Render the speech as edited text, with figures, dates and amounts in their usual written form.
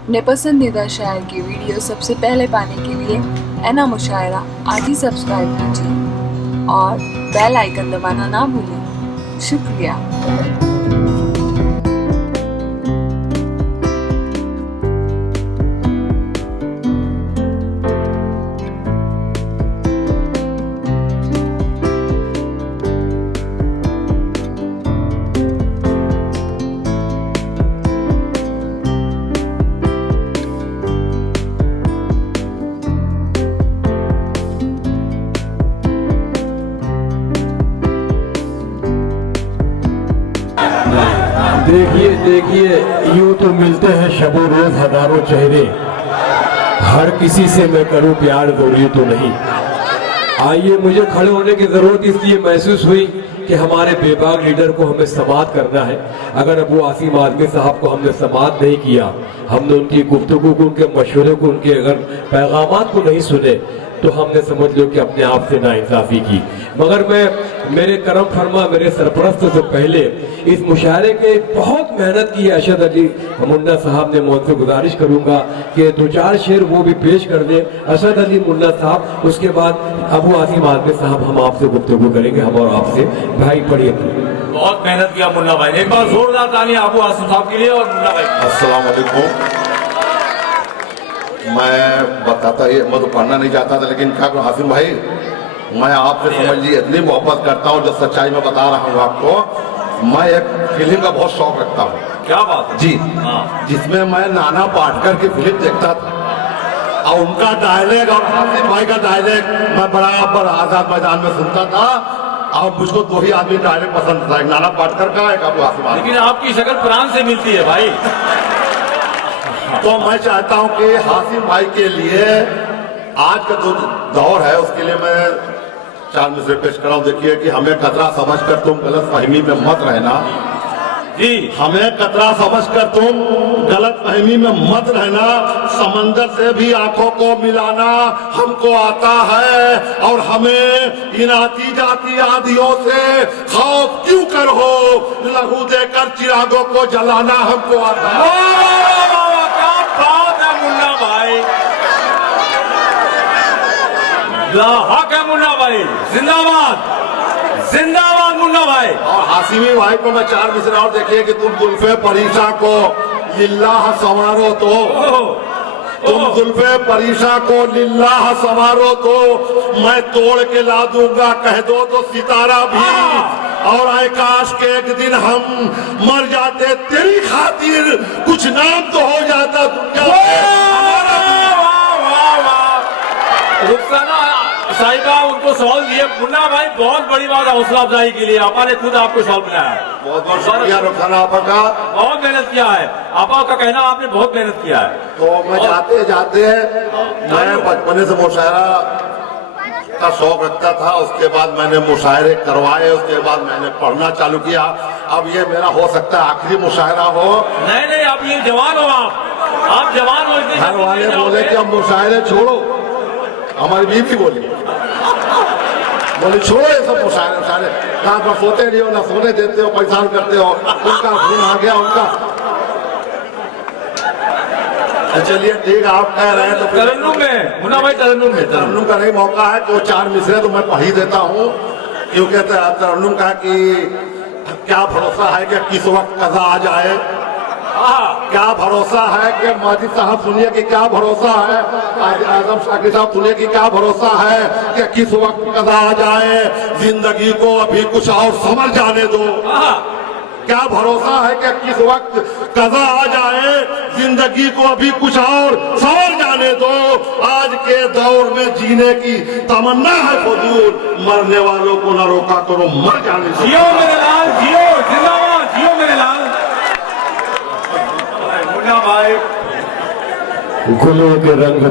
अपने पसंदीदा शायर की वीडियो सबसे पहले पाने के लिए एना मुशायरा आज ही सब्सक्राइब कीजिए और बेल आइकन दबाना ना भूलें। शुक्रिया। देखिए देखिए, यूं तो मिलते हैं शबो रोज हजारों चेहरे, हर किसी से मैं करूं प्यार गोरी तो नहीं। आइए, मुझे खड़े होने की जरूरत इसलिए महसूस हुई कि हमारे बेबाक लीडर को हमें समाअत करना है। अगर अबू आसिम आजमी साहब को हमने समाअत नहीं किया, हमने उनकी गुफ्तगू को, उनके मशवरे को, उनके अगर पैगामात को नहीं सुने, तो हमने समझ लो कि अपने आप से नाइंसाफी की। मगर मैं मेरे करम फरमा मेरे सरपरस्त से पहले इस मुशायरे के बहुत मेहनत की अशद अली मुन्ना साहब ने, मैं उनसे गुजारिश करूंगा कि दो चार शेर वो भी पेश कर दे। अशद अली मुन्ना साहब, उसके बाद अबू आसिम आजमी साहब, हम आपसे गुफ्तगू करेंगे, हम और आपसे। भाई पढ़िए। बहुत मेहनत किया मुन्ना भाई ने, एक बार जोरदार तालियां अबू आसिम साहब के लिए और मुन्ना भाई। अस्सलाम वालेकुम। मैं बताता ही, मैं तो पढ़ना नहीं चाहता था, लेकिन क्या करूं हासिम भाई, मैं आपसे समझ ली इतनी मोहब्बत करता हूं, जो सच्चाई में बता रहा हूं आपको। मैं एक फिल्म का बहुत शौक रखता हूं। क्या बात है? जी हाँ। जिसमें मैं नाना पाटेकर की फिल्म देखता था और उनका डायलॉग और हासिम भाई का डायलॉग मैं बराबर आजाद मैदान में सुनता था। और मुझको दो ही आदमी डायलॉग पसंद था, एक नाना पाटेकर का, एक अबू आसिम। लेकिन आपकी शक्ल प्राण से मिलती है भाई। तो मैं चाहता हूं कि हासिम भाई के लिए आज का जो दौर है उसके लिए मैं चार मिसरे पेश कर रहा हूं। देखिए कि हमें कतरा समझकर तुम गलत फहमी में मत रहना जी, हमें कतरा समझकर तुम गलत फहमी में मत रहना। समंदर से भी आंखों को मिलाना हमको आता है, और हमें इन आती जाती आदियों से खौफ क्यों कर हो, लहू देकर चिरागों को जलाना हमको आता है। मुन्ना भाई हक है, मुन्ना भाई जिंदाबाद, जिंदाबाद मुन्ना भाई। और हासिमी भाई को मैं चार मिसरा और देखिए कि तुम जुल्फे परीशा को लिल्लाह संवारो तो, तुम जुल्फे परीशा को लिल्लाह संवारो तो मैं तोड़ के ला दूंगा, कह दो तो सितारा भी। और आए काश के एक दिन हम मर जाते तेरी खातिर, कुछ नाम तो हो जाता रुखसाना साहिबा उनको सवाल दिए। मुन्ना भाई बहुत बड़ी बात है, हौसला अफजाई के लिए आपा ने खुद आपको सवाल बनाया। बहुत बहुत शुक्रिया रुखसाना आपा का, बहुत मेहनत किया है। आपा का कहना आपने बहुत मेहनत किया है। तो मैं जाते जाते मैं बचपने से मुशायरा का शौक रखता था, उसके बाद मैंने मुशायरे करवाए, उसके बाद मैंने पढ़ना चालू किया। अब ये मेरा हो सकता है आखिरी मुशायरा हो। नहीं नहीं, आप ये जवान हो, आप जवान हो। घर वाले बोले कि अब मुशायरे छोड़ो, हमारी बीवी बोली छोड़ो ये सब मुशायरे, रात में सोते नहीं हो, ना सोने देते हो, परेशान करते हो। उनका फोन आ गया उनका। चलिए ठीक है, आप कह रहे हैं तो तरन्नुम में मुन्ना भाई, तरन्नुम का नहीं मौका है तो चार मिसरे तो मैं पढ़ ही देता हूँ, क्योंकि तरन्नुम का कि क्या भरोसा है कि किस वक्त कज़ा आ जाए। क्या भरोसा है कि माजिद साहब सुनिए कि क्या भरोसा है, आजम शाकिर साहब सुनिए कि क्या भरोसा है कि किस वक्त कज़ा आ जाए, जिंदगी को अभी कुछ और समझ जाने दो। क्या भरोसा है कि किस वक्त कज़ा आ जाए, जिंदगी को अभी कुछ और समझ जाने दो। आज के दौर में जीने की तमन्ना है फजूल, मरने वालों को न रोका करो, मर जाने दो। जियो मेरे लाल, जियो, जिंदाबाद, जियो मेरे लाल। मुन्ना भाई गुलों के रंग पे